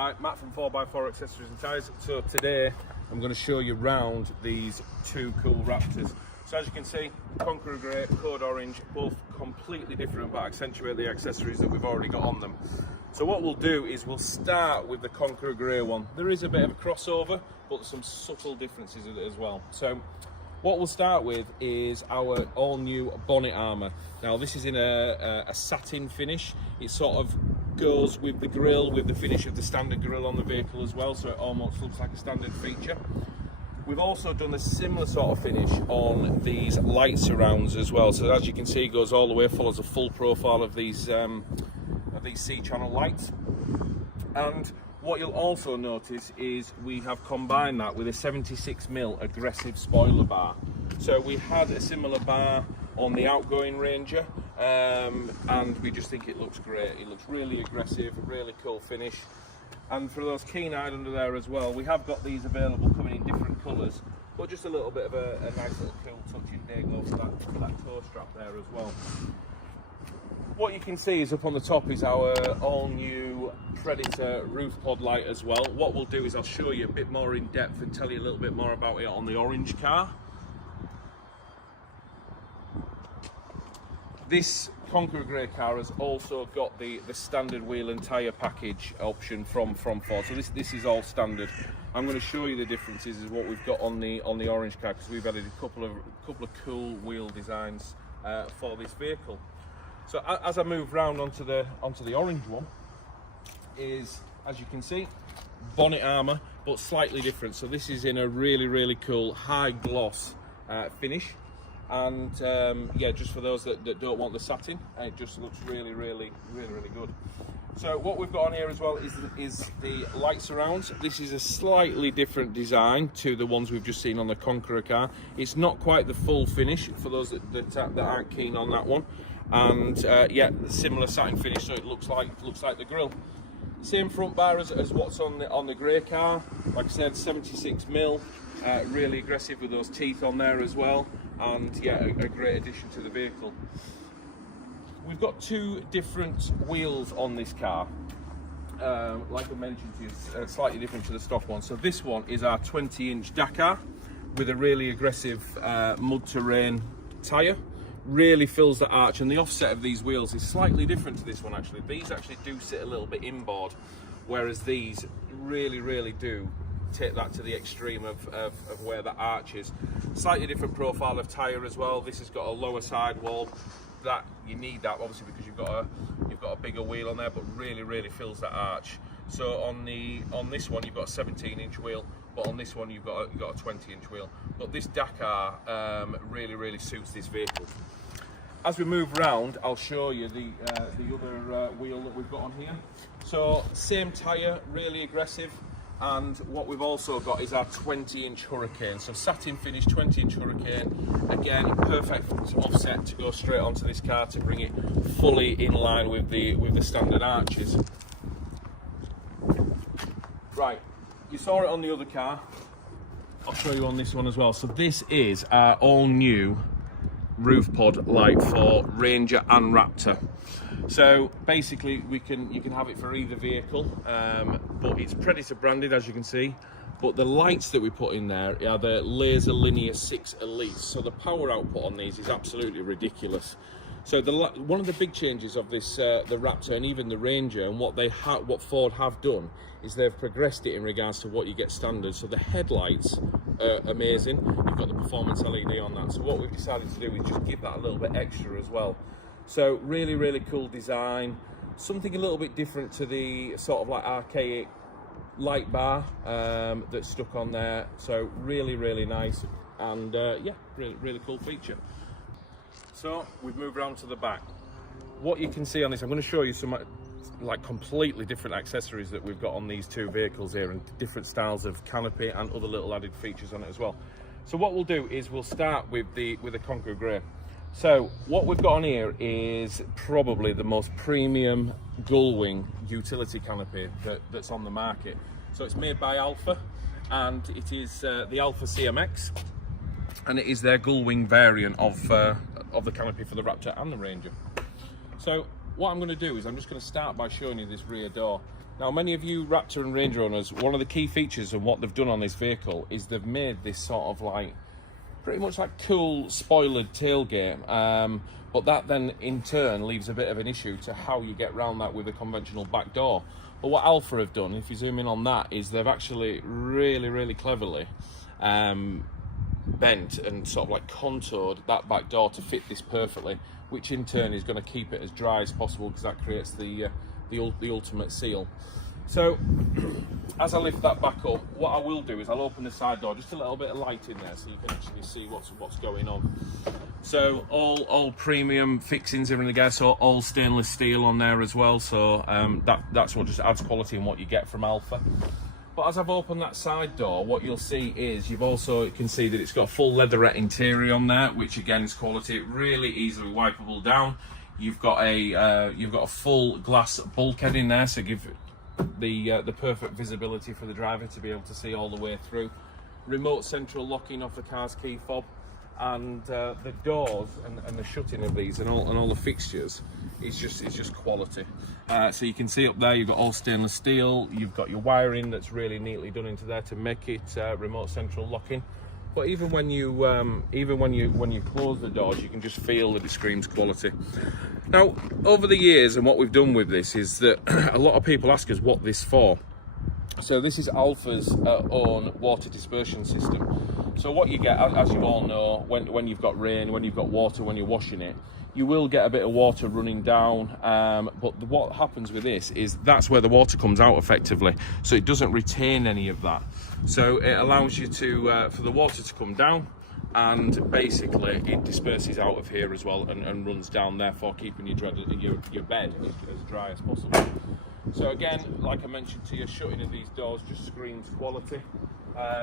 Hi, Matt from 4x4 Accessories and Tyres. So today I'm going to show you round these two cool Raptors. So as you can see, Conqueror Grey, Code Orange, both completely different but accentuate the accessories that we've already got on them. So what we'll do is we'll start with the Conqueror Grey one. There is a bit of a crossover, but there's some subtle differences in it as well. So what we'll start with is our all new bonnet armour. Now this is in a satin finish. It sort of goes with the grille, with the finish of the standard grille on the vehicle as well, so it almost looks like a standard feature. We've also done a similar sort of finish on these light surrounds as well. So as you can see, it goes all the way, follows a full profile of these C-channel lights. And what you'll also notice is we have combined that with a 76mm aggressive spoiler bar. So we had a similar bar on the outgoing Ranger, and we just think it looks great. It looks really aggressive, really cool finish. And for those keen-eyed under there as well, we have got these available coming in different colours, but just a little bit of a nice little cool touch in Dago for that toe strap there as well. What you can see is up on the top is our all-new Predator roof pod light as well. What we'll do is I'll show you a bit more in depth and tell you a little bit more about it on the orange car. This Conqueror Grey car has also got the standard wheel and tyre package option from Ford. So this is all standard. I'm going to show you the differences is what we've got on the orange car, because we've added a couple of cool wheel designs for this vehicle. So as I move round onto the orange one, is, as you can see, bonnet armour, but slightly different. So this is in a really cool high gloss finish. And yeah, just for those that don't want the satin, it just looks really good. So what we've got on here as well is the light surrounds. This is a slightly different design to the ones we've just seen on the Conqueror car. It's not quite the full finish for those that aren't keen on that one. And yeah, similar satin finish, so it looks like the grille. Same front bar as what's on the grey car. Like I said, 76mm, really aggressive with those teeth on there as well. And yeah, a great addition to the vehicle. We've got two different wheels on this car. Like I mentioned to you, slightly different to the stock one. So this one is our 20-inch Dakar with a really aggressive mud terrain tyre. Really fills the arch, and the offset of these wheels is slightly different to this one actually. These actually do sit a little bit inboard, whereas these really do take that to the extreme of where the arch is. Slightly different profile of tyre as well. This has got a lower sidewall. That you need that obviously because you've got a bigger wheel on there, but really fills that arch. So on this one you've got a 17-inch wheel, but on this one you've got a 20-inch wheel. But this Dakar really suits this vehicle. As we move around, I'll show you the other wheel that we've got on here. So same tyre, really aggressive. And what we've also got is our 20-inch Hurricane. So satin finish 20-inch Hurricane. Again, perfect offset to go straight onto this car to bring it fully in line with the standard arches. Right, you saw it on the other car. I'll show you on this one as well. So this is our all-new roof pod light for Ranger and Raptor. So basically you can have it for either vehicle, but it's Predator branded, as you can see. But the lights that we put in there are the Laser Linear 6 Elite. So the power output on these is absolutely ridiculous. So one of the big changes of this, the Raptor and even the Ranger, and what Ford have done is they've progressed it in regards to what you get standard. So the headlights are amazing. You've got the performance LED on that. So what we've decided to do is just give that a little bit extra as well. So really cool design. Something a little bit different to the sort of like archaic light bar that's stuck on there. So really nice, and yeah, really cool feature. So we've moved around to the back. What you can see on this, I'm going to show you some like completely different accessories that we've got on these two vehicles here, and different styles of canopy and other little added features on it as well. So what we'll do is we'll start with the Conqueror Grey. So what we've got on here is probably the most premium gull-wing utility canopy that's on the market. So it's made by Alpha, and it is the Alpha CMX, and it is their gull-wing variant of the canopy for the Raptor and the Ranger. So what I'm going to do is I'm just going to start by showing you this rear door. Now, many of you Raptor and Ranger owners, one of the key features of what they've done on this vehicle is they've made this sort of like, pretty much like cool spoilered tailgate, but that then in turn leaves a bit of an issue to how you get around that with a conventional back door. But what Alfa have done, if you zoom in on that, is they've actually really cleverly bent and sort of like contoured that back door to fit this perfectly, which in turn is going to keep it as dry as possible, because that creates the ultimate seal. So as I lift that back up, what I will do is I'll open the side door, just a little bit of light in there so you can actually see what's going on. So all premium fixings are in the gas, so all stainless steel on there as well, so that's what just adds quality in what you get from Alfa. But as I've opened that side door, what you'll see is you can see that it's got a full leatherette interior on there, which again is quality, really easily wipeable down. You've got a full glass bulkhead in there, so give the perfect visibility for the driver to be able to see all the way through. Remote central locking off the car's key fob, and the doors and the shutting of these and all the fixtures is just quality. So you can see up there you've got all stainless steel. You've got your wiring that's really neatly done into there to make it remote central locking. But even when you close the doors, you can just feel that it screams quality. Now, over the years, and what we've done with this is that a lot of people ask us what this for. So this is Alfa's own water dispersion system. So what you get, as you all know, when you've got rain, when you've got water, when you're washing it, you will get a bit of water running down, but what happens with this is that's where the water comes out effectively, so it doesn't retain any of that. So it allows you to for the water to come down, and basically it disperses out of here as well and runs down, therefore keeping your bed as dry as possible. So again, like I mentioned to you, shutting of these doors just screams quality.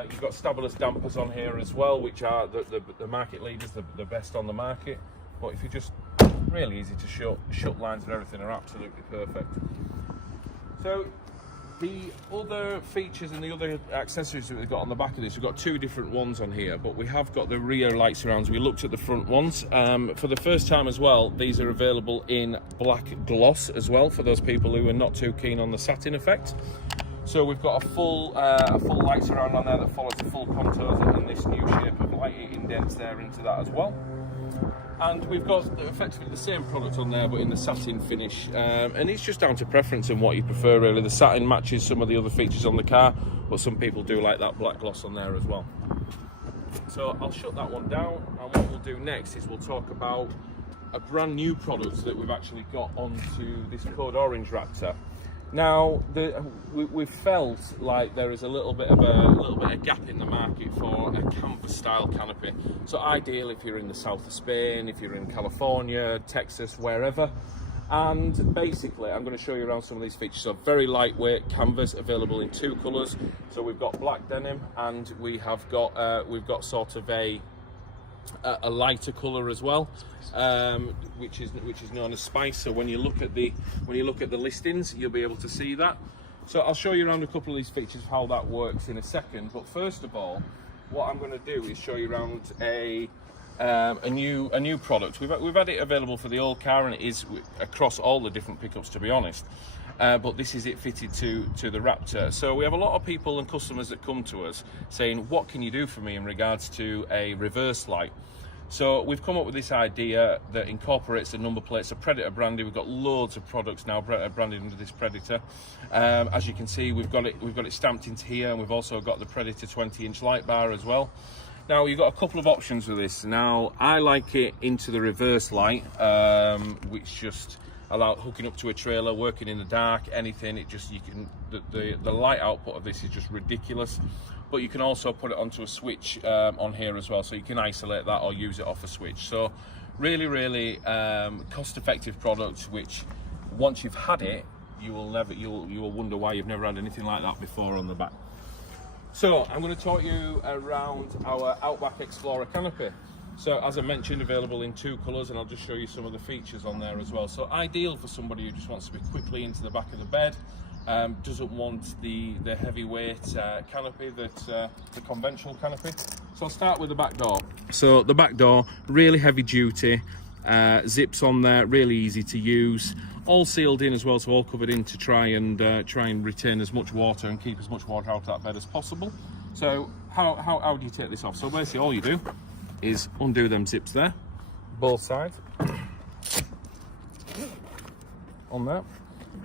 You've got Stabilis dampers on here as well, which are the market leaders, the best on the market. But if you just really easy to shut lines and everything are absolutely perfect. So the other features and the other accessories that we've got on the back of this, we've got two different ones on here, but we have got the rear light surrounds. We looked at the front ones. For the first time as well, these are available in black gloss as well, for those people who are not too keen on the satin effect. So we've got a full light surround on there that follows the full contours and this new shape of light indents there into that as well. And we've got effectively the same product on there, but in the satin finish, and it's just down to preference and what you prefer really. The satin matches some of the other features on the car, but some people do like that black gloss on there as well. So I'll shut that one down, and what we'll do next is we'll talk about a brand new product that we've actually got onto this Ford Ranger Raptor. Now, we've felt like there is a little bit of a gap in the market for a canvas-style canopy. So ideal if you're in the south of Spain, if you're in California, Texas, wherever. And basically, I'm going to show you around some of these features. So very lightweight canvas, available in two colours. So we've got black denim, and we've got sort of a lighter colour as well, which is known as spice. So when you look at the listings, you'll be able to see that. So I'll show you around a couple of these features, how that works in a second. But first of all, what I'm going to do is show you around a new product. We've had it available for the old car, and it is across all the different pickups, to be honest. But this is it fitted to the Raptor. So we have a lot of people and customers that come to us saying, what can you do for me in regards to a reverse light? So we've come up with this idea that incorporates the number plates, a Predator branding. We've got loads of products now branded under this Predator. As you can see, we've got it stamped into here, and we've also got the Predator 20-inch light bar as well. Now, you've got a couple of options with this. Now, I like it into the reverse light, which just allow hooking up to a trailer, working in the dark, anything. The light output of this is just ridiculous. But you can also put it onto a switch on here as well, so you can isolate that or use it off a switch. So really cost-effective product, which once you've had it, you will wonder why you've never had anything like that before on the back. So I'm going to talk you around our Outback Explorer canopy. So as I mentioned, available in two colours, and I'll just show you some of the features on there as well. So ideal for somebody who just wants to be quickly into the back of the bed, doesn't want the heavyweight canopy the conventional canopy. So I'll start with the back door. So the back door, really heavy duty, zips on there, really easy to use. all sealed in as well, so all covered in to try and retain as much water and keep as much water out of that bed as possible. So how do you take this off? So basically all you do is undo them zips there, both sides, on there,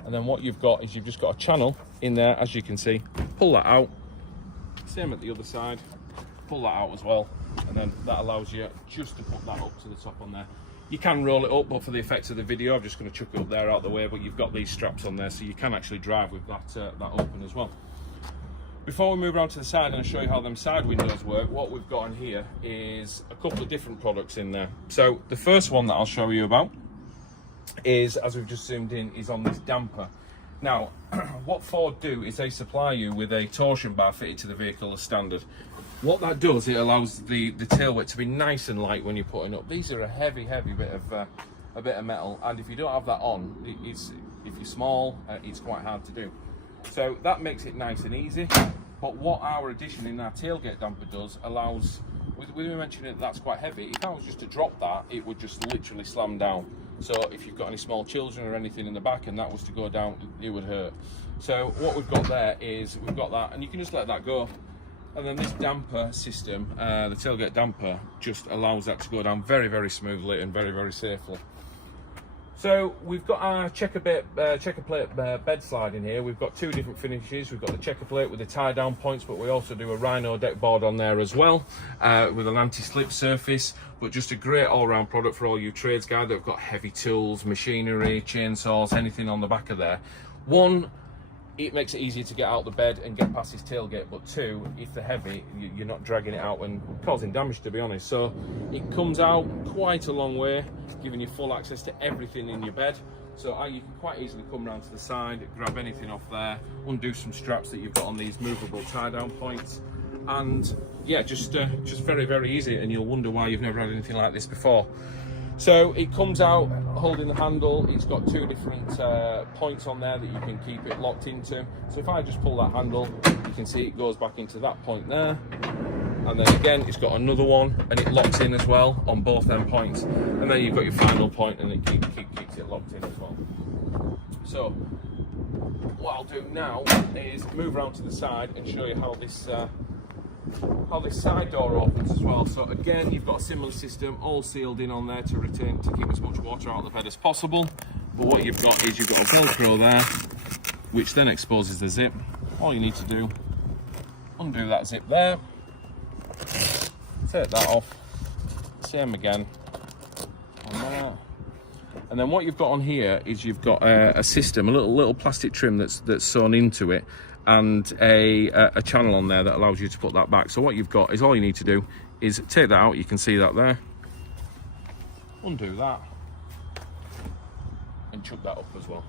and then what you've got is you've just got a channel in there, as you can see. Pull that out, same at the other side, pull that out as well, and then that allows you just to put that up to the top on there. You can roll it up, but for the effects of the video I'm just going to chuck it up there out of the way, but you've got these straps on there so you can actually drive with that open as well. Before we move around to the side and I'll show you how them side windows work, what we've got in here is a couple of different products in there. So the first one that I'll show you about is, as we've just zoomed in, is on this damper. Now, what Ford do is they supply you with a torsion bar fitted to the vehicle as standard. What that does, it allows the tail weight to be nice and light when you're putting up. These are a heavy bit of metal, and if you don't have that on, if you're small, it's quite hard to do. So that makes it nice and easy. But what our addition in our tailgate damper does allows, with me mentioning that's quite heavy, if I was just to drop that, it would just literally slam down. So if you've got any small children or anything in the back and that was to go down, it would hurt. So what we've got there is we've got that, and you can just let that go. And then this damper system, the tailgate damper, just allows that to go down very smoothly and very safely. So we've got our Chequer-Plate bed slide in here. We've got two different finishes. We've got the Chequer-Plate with the tie down points, but we also do a Rhino deck board on there as well, with an anti-slip surface. But just a great all-round product for all you trades guys that have got heavy tools, machinery, chainsaws, anything on the back of there. One, it makes it easier to get out the bed and get past his tailgate, but two, if they're heavy, you're not dragging it out and causing damage, to be honest. So it comes out quite a long way, giving you full access to everything in your bed. So you can quite easily come around to the side, grab anything off there, undo some straps that you've got on these movable tie-down points, and yeah, just very easy, and you'll wonder why you've never had anything like this before. So it comes out holding the handle. It's got two different points on there that you can keep it locked into. So if I just pull that handle, you can see it goes back into that point there. And then again, it's got another one, and it locks in as well on both them points. And then you've got your final point, and it keeps it locked in as well. So what I'll do now is move around to the side and show you how this side door opens as well. So again, you've got a similar system, all sealed in on there to keep as much water out of the bed as possible. But what you've got is you've got a Velcro there, which then exposes the zip. All you need to do, undo that zip there, take that off, same again on there. And then what you've got on here is you've got a system, a little plastic trim that's sewn into it, and a channel on there that allows you to put that back. So what you've got is all you need to do is take that out. You can see that there, undo that, and chuck that up as well.